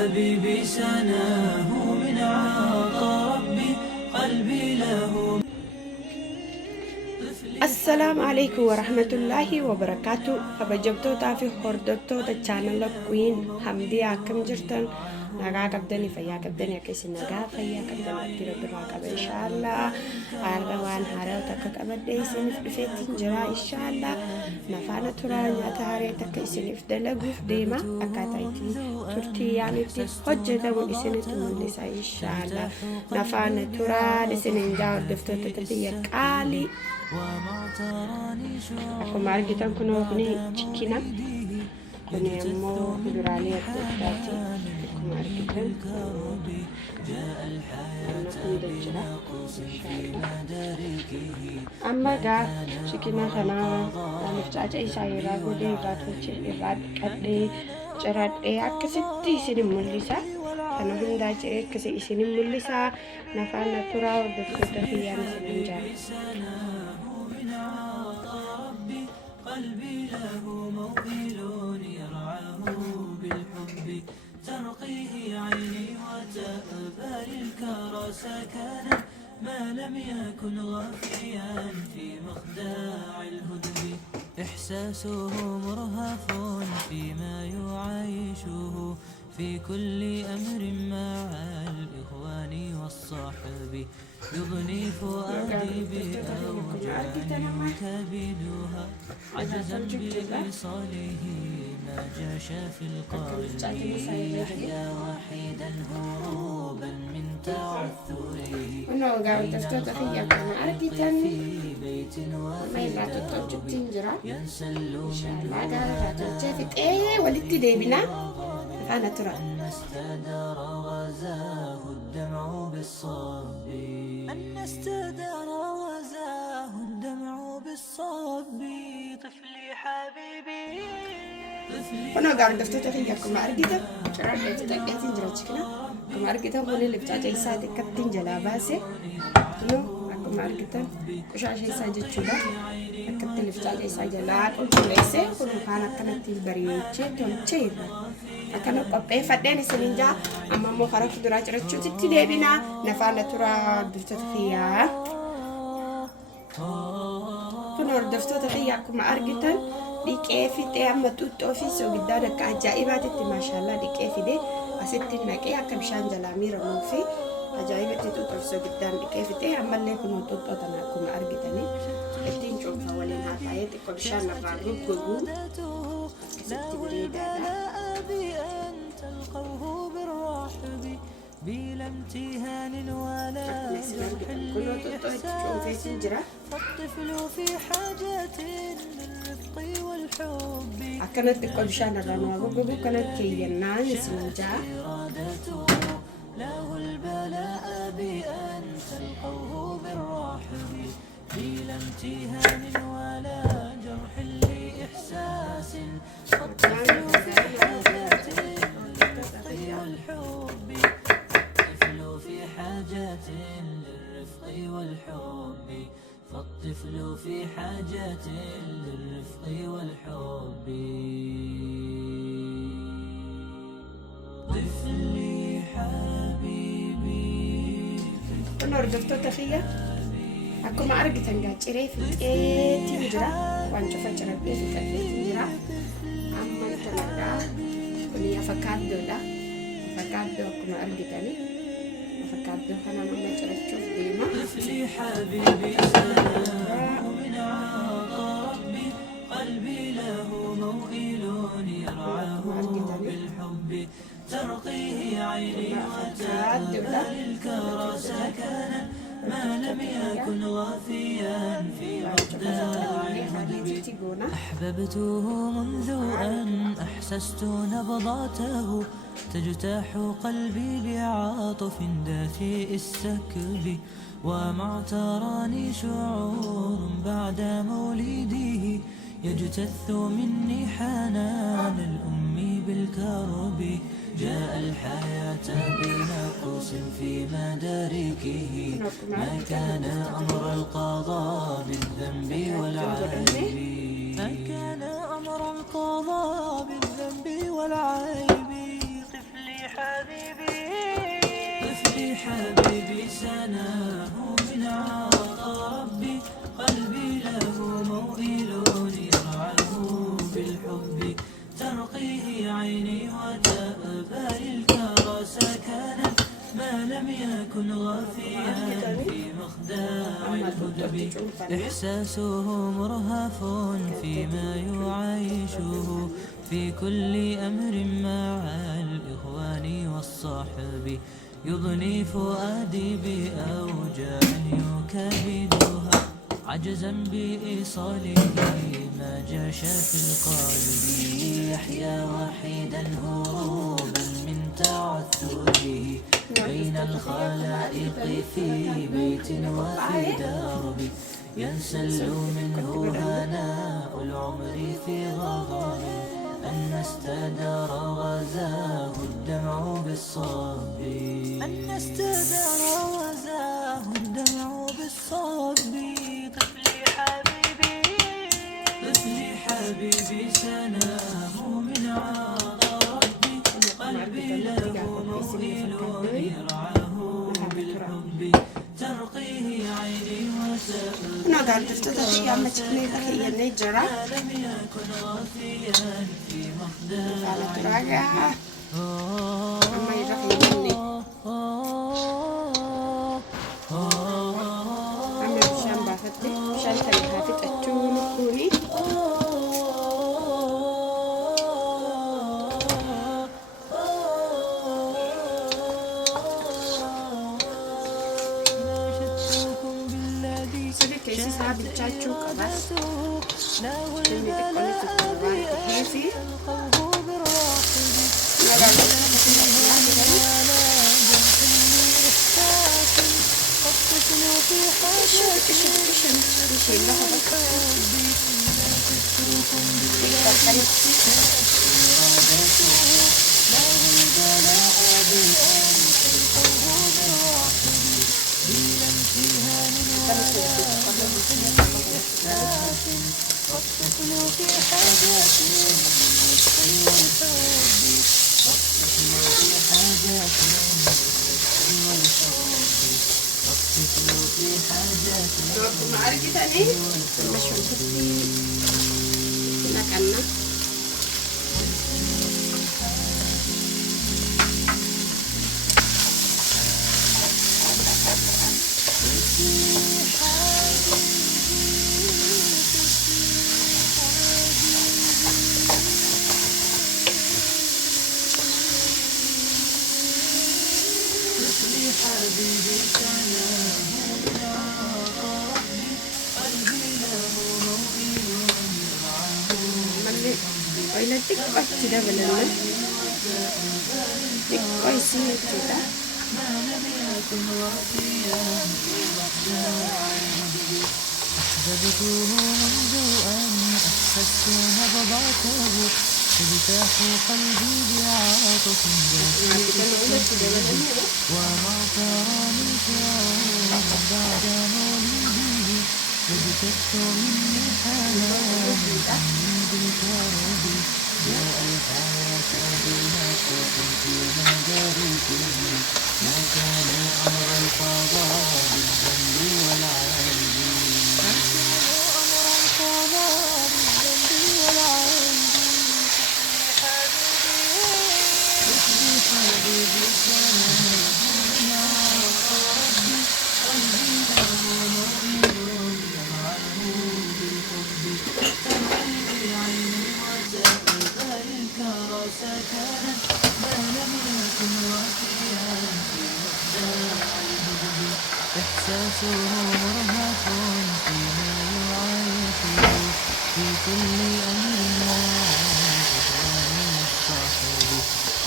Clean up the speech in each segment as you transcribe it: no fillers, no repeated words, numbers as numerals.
حبيبي سناه من عطاء ربي قلبي له. Assalaamu alaykum wa rahmatullahi wa barakaatu. Kabajamtootaa fi hordoftoota chaanala Queen Hamdiyaa akkam jirtan? Nagaa qabdanii fayyaa qabdanii akka isin nagaa fayyaa qabdan itti rabbiraa qaba inshaallah. Har'a waan haaraa takka qabadhee isiniif dhufeetiin jira inshaallah. Nafaana turaa nyaata haaraa takka isiniif dalaguuf deema. Akkaataa itti turtii yaanitti hojjetamu isinitti mul'isa inshaallah. Nafaana turaa isiniin jaa hordoftoota biyya qaalii. Akkuma argitan kunoo kuni chikkina kuni ammoo kuduraalee adda addaati. Akkuma argitan amma gaa chikkina kana mucaaca isaa irraa godhee irraa tolchee irraa dhiqadhee ciradhee akkasitti isin mul'isa. Kana hundaa jedhee akkasii isin mul'isa. Nafaana turaa hordoftoota biyyaan isin jaara. قلبي له موئل يرعاه بالحب ترقيه عيني وتأبى للكرى سكنا ما لم يكن غافيا في مخداع الهدب إحساسه مرهف فيما يعايشه في كل أمر مع الإخوان والصحب يغني فؤادي بأوجاع يكابدها عجزا بوصاله ما جاش في القلب يحيا وحيدا هروبا من تعثره في بيت ينسى أنا ترى أن استدار غزاه الدمع بالصب طفلي حبيبي أنا قاعد دفتر تخيل كم أرجيته شرط تتأكدين جراتشكنا كم أرجيته هون اللي بتاعي ساعة كتين جلاباسه إنه كم أرجيته وش عشان ساعة شولا كتين اللي بتاعي ساعة جلاب وليسه كل مكان كانت البريتشة تونشيب أكانوا قبّي فداني سنينجا أما مو خرج دراج رتشو تتدي بنا نفعل ترى دفتر خيار كنور دفتر خيار كم أرجيته دي كيف تأمل توت أوفيس وقدرك عجائبات ما شاء الله دي كيف دي أستين نكيا كم شان جلامي رموفي عجائبات توت أوفيس وقدر دي كيف تأمل لك كنور توت أنا كم أرجيتني التين شوف فولين هاي كم شان نفعله كلهم أنت القوه بالرحب بلا امتهان ولا جرح لإحساس فالطفل في حاجة للرفق والحب كانت تقول شان الرنوة كانت كينان سنجا له البلاء بأن تلقوه بالرحب بلا امتهان ولا جرح لإحساس فالطفل في حاجة للرفق والحب الطفل في حاجة للرفق والحب فالطفل في حاجة للرفق والحب طفلي حبيبي أنا رجعت تخيل أكما أرجع تنجا تري في تنجرا وانشوف تربي في تنجرا أما تنجا كني أفكار دولا أفكار دو أكما أرجع تاني أفكار دو أنا ما ترشوف ديما طفلي حبيبي سلام من عطاء ربي قلبي له موئل يرعاه بالحب ترقيه عيني وتأبى للكرى سكنا ما لم يكن غافيا في مخداع الهدب أحببته منذ أن أحسست نبضاته تجتاح قلبي بعاطف دافئ السكب وما اعتراني شعور بعد مولده يجتث مني حنان الأم بالكرب جاء الحياة بنقص في مداركه ما كان أمر القضاء بالذنب والعيب ما كان أمر القضاء بالذنب والعيب طفلي حبيبي طفلي حبيبي سناه من عطا ربي، قلبي له موئل يرعاه بالحب، ترقيه عيني وتأبى للكرى سكنا، ما لم يكن غافيا في مخدع الهدب، إحساسه مرهف فيما يعيشه، في كل أمر مع الإخوان والصحب، يضني فؤادي بأوجاع يكابدها، عجزا بإيصاله ما جاش في القلب، يحيا وحيدا هروبا من تعثره، بين الخلائق في بيت وفي درب، ينسل منه هناء العمر في غضب، أن استدار غزاه الدمع بالصب، أن استدار غزاه الدمع بالصب، طفلي حبيبي طفلي حبيبي سناه من عطا ربي، قلبي له موئل يرعاه بالحب، ترقيه عيني وتأبى أنا قاعدة تتشي عم تكني بخي النجرة لم يكن غافيا في مخدع على تراجع أما يرخي مني عمي بشان بافتي بشان تلها فتأتون كوني كيسي صعب الجاجو كبس كلمة تقولي تتنوان تحيزي معرفة تاني مش منتبه لك أنا حبيبي سلام من عطا ربي، قلبي له موئل يرعاه بالحب، وإلى تكبر كده بلنا تكبر يصير كده ما لم يكن وفيا في مخدع الهدب، أحببته منذ أن أحسست نبضاته، تجتاح قلبي بعاطف دافئ، وما تراني شعور بعد مولدي، وجدت مني حنان أمي بالكرب، جاء الحياة بنفس في مداركه، ما كان أمر القضاء بالذنب والعالم، ما كان أمر القضاء بالذنب والعالم، حبيبي سلام من عطا ربي، قلبي له موئل يرعاه بالحب، ترقيه عيني وتأبى للكرى سكنا، ما لم يكن وفيا في مخدع الهدب، إحساسه مرهف فيما يعيشه، في كل أمر مع الإخوان والصحب،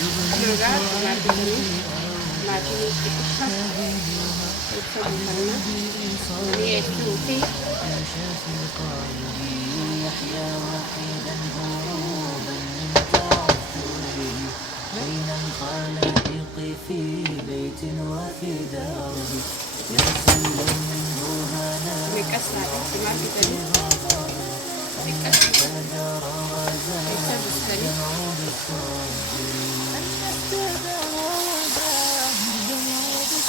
يضني فؤادي يعشى في القلب، يحيا وحيدا هروبا من تعثره، بين الخلائق في بيت وفي درب، ينسل منه هناء استدار غزاه الدمع بالصب، أن استدار غزاه الدمع بالصب.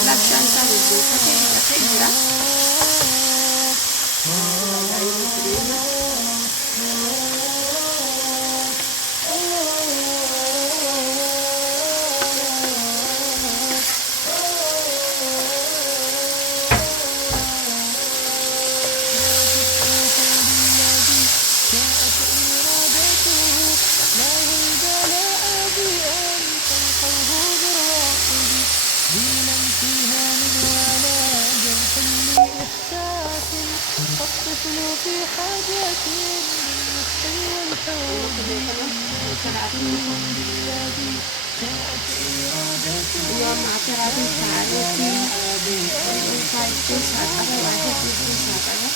الله بشان كان الزوجة كثيرة في حاجة اليوم مع اعتراض تعرفي وصايتين ساعة واحد يمكن ساعة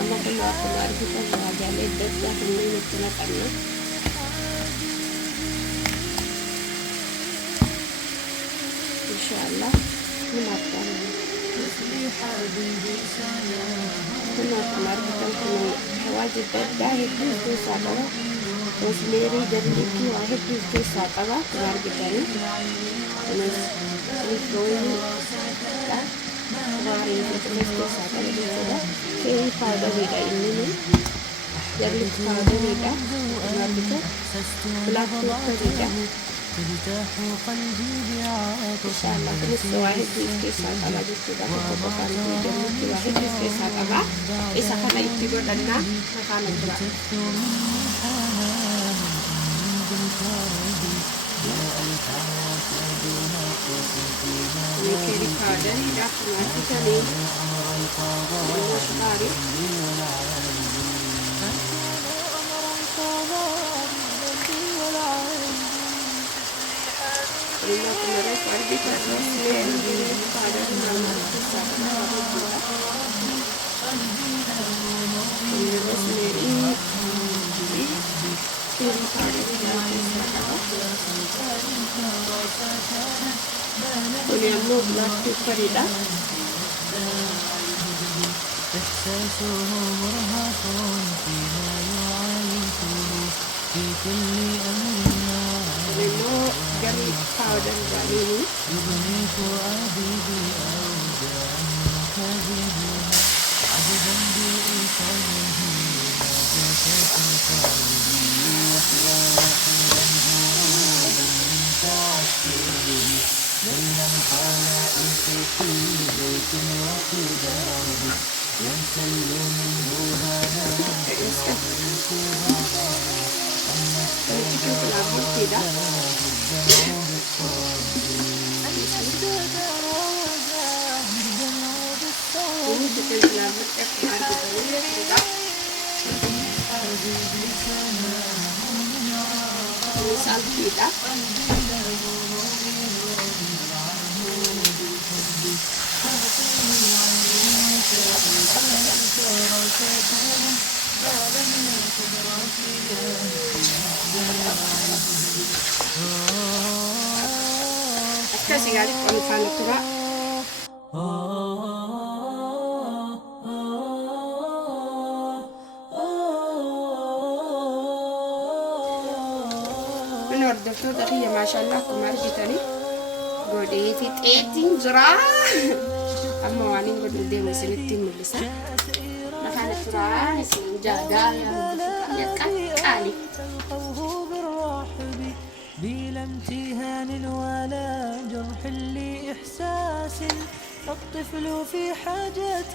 أما كنا kita belajar itu dah kemudian kita karena insyaallah menatap كنا kemarin kita kena wajib dah itu sahaja rosemary dan itu wajib itu sahaja kemarin kita ni terus ini kemarin kita itu sahaja itu cherry powder beda ini nih garlic powder beda kemarin kita black pepper beda insyaallah terus wahid itu sahaja lagi sudah kekotokan itu wahid itu sahaja isa kana itigo danna nakana dura ini cherry powder dah kemarin kita ni sekali Lima kemarin sekali kita rosemary ini pada nama kita ini rosemary ini cherry powder ini amo black pepper ida إحساسه مرهف فيما يعيشه في كل أمر garlic powder ini يغني فؤادي بأوجاع كبدها عجبا بإيصاله ناجاة القلب يحيى وحيدا هروبا من تعسره بين الخلائق في بيت وفي درب ينسل منه هذا kasih kali kalau tua menurut dokter tadi ya masya Allah kemarin kita nih gede fit eating zura amma wani gede deh masih tim bisa makanya zura masih jaga ya kali بلا امتهان ولا جرح لإحساس الطفل في حاجة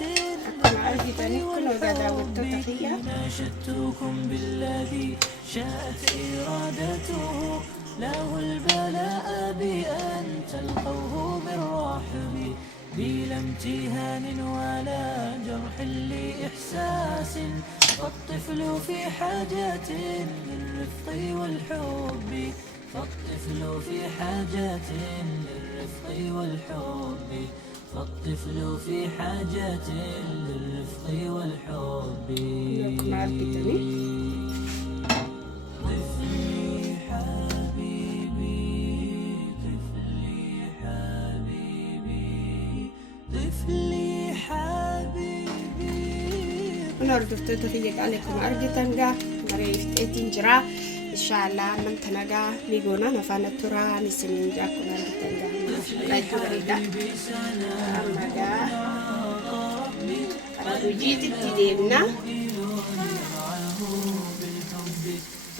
ناشدتكم بالذي شاءت إرادته له البلاء بأن تلقوه بالرحب بلا امتهان ولا جرح لإحساس فالطفل في حاجة للرفق والحب فالطفل في حاجة للرفق بالرفق والحب فالطفل في حاجة للرفق والحب طفلي حبيبي طفلي حبيبي طفلي حبيبي ونردفت تفيق عليكم أرجي تنجا مريفت إتين جرا إن شاء الله من تنجا ميقونا نفانا ترى نسنين جاكم أرجي تنجا رايتو بريدا أمجا رجيت التديننا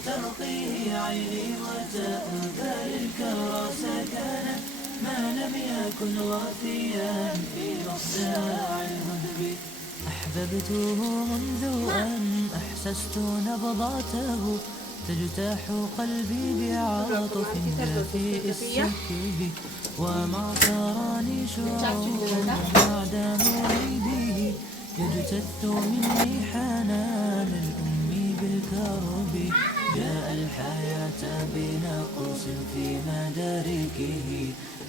ترقيه عيني وتأبى الكرى سكنا ما لم يكن وافيا في مخدع الهدب أحببته منذ أن أحسست نبضاته تجتاح قلبي بعاطف دافئ السكب وما تراني شعور بعد موعده يجتث مني حنان الأم بالكرب جاء الحياة بنقص في مداركه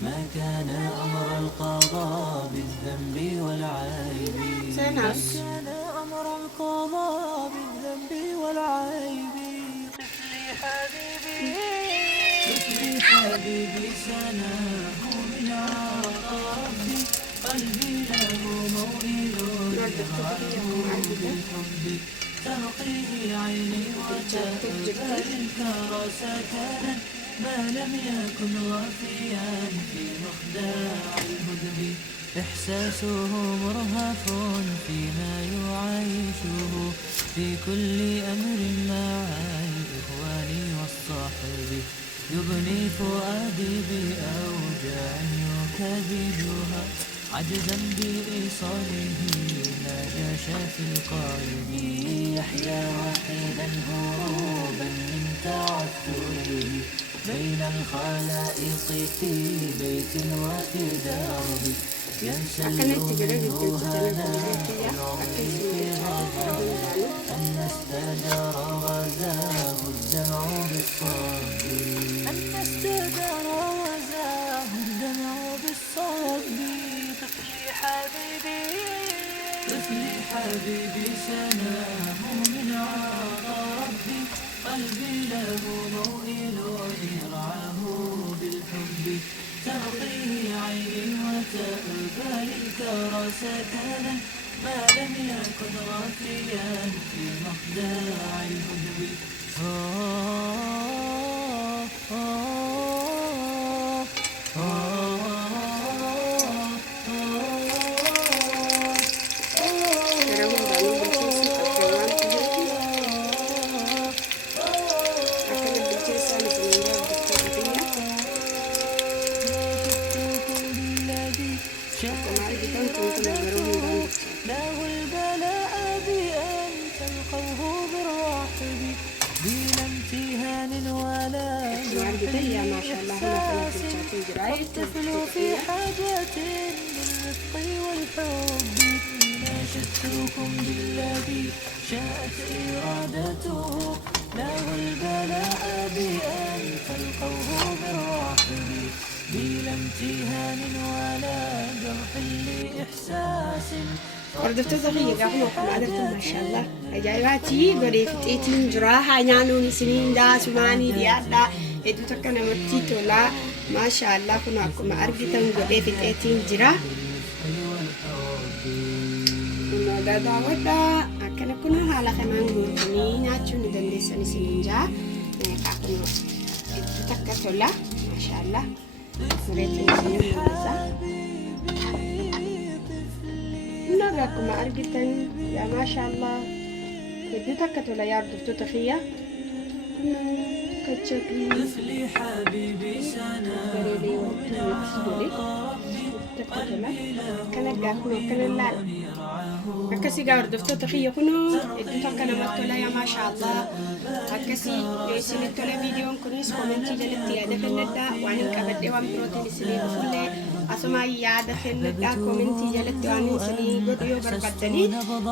ما كان أمر القضاء بالذنب والعيب ما كان أمر القضاء بالذنب والعيب طفلي حبيبي طفلي حبيبي سناه من ربي قلبي له موئل بالحب ترقيه عيني وتأبى الكرى سكنا ما لم يكن وافيا في مخدع الهدب إحساسه مرهف فيما يعيشه في كل أمر مع الإخوان والصحب يبني فؤادي بأوجاع يكبدها عجزا بإيصاله ما جاش في القلب يحيا وحيدا هروبا من تعثره بين الخلائق في بيت وفي درب ينسى الوجوه أن استجار وزاه الدمع بالصبر أن استجار وزاه الدمع بالصبر طفلي حبيبي طفلي حبيبي سناه من ربي قلبي له موئل يرعاه بالحب ترقيه عيني وتأبى الكرى سكنا ما لم يكن غافيا في مخدع الهدب له البلاء بأن تلقوه بالرحب بلا امتهان ولا إحساس فالطفل في حاجة للرفق والحب ناشدتكم بالذي شاءت إرادته له البلاء بأن تلقوه بالرحب بلا امتهان ولا جرح لإحساس Hordoftoota kiyya gaafa akkuma agartan maashaallah ajaa'ibaati godhee fixeetiin jira haa nyaanuun isiniin daasumaanii dhiyaadha hedduutu akka namatti tola maashaallah kun akkuma argitan godhee fixeetiin jira kunoo daawwadha akkana kun haala kanaan guutanii nyaachuun ni dandeessan isiniin jaa kunoo hedduutu akka tola maashaallah godheetiin isiniin mul'isa. نراكم أرجتن يا ما شاء الله بديتك ولا يا عبدو تخيا كتشكلي طفلي حبيبي سنة بريلي وتسولي تكتلا كان جاكم كان لا أكسي جار دفتو تخيا كنو بديتك أنا متولا يا ما شاء الله أكسي ليسين التولا فيديو كنيس كومنتي جلتي هذا في الندا وأنا كبدي وام بروتين سنين فلة أسمع ياده في الندا كومنتي جلتي وأنا سنين فيديو بركتني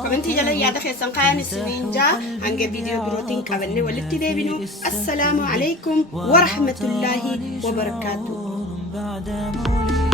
كومنتي جلتي ياده في سنقان سنين جا عنك فيديو بروتين كبدي ولتي ده بينو السلام عليكم ورحمة الله وبركاته. بعد مولد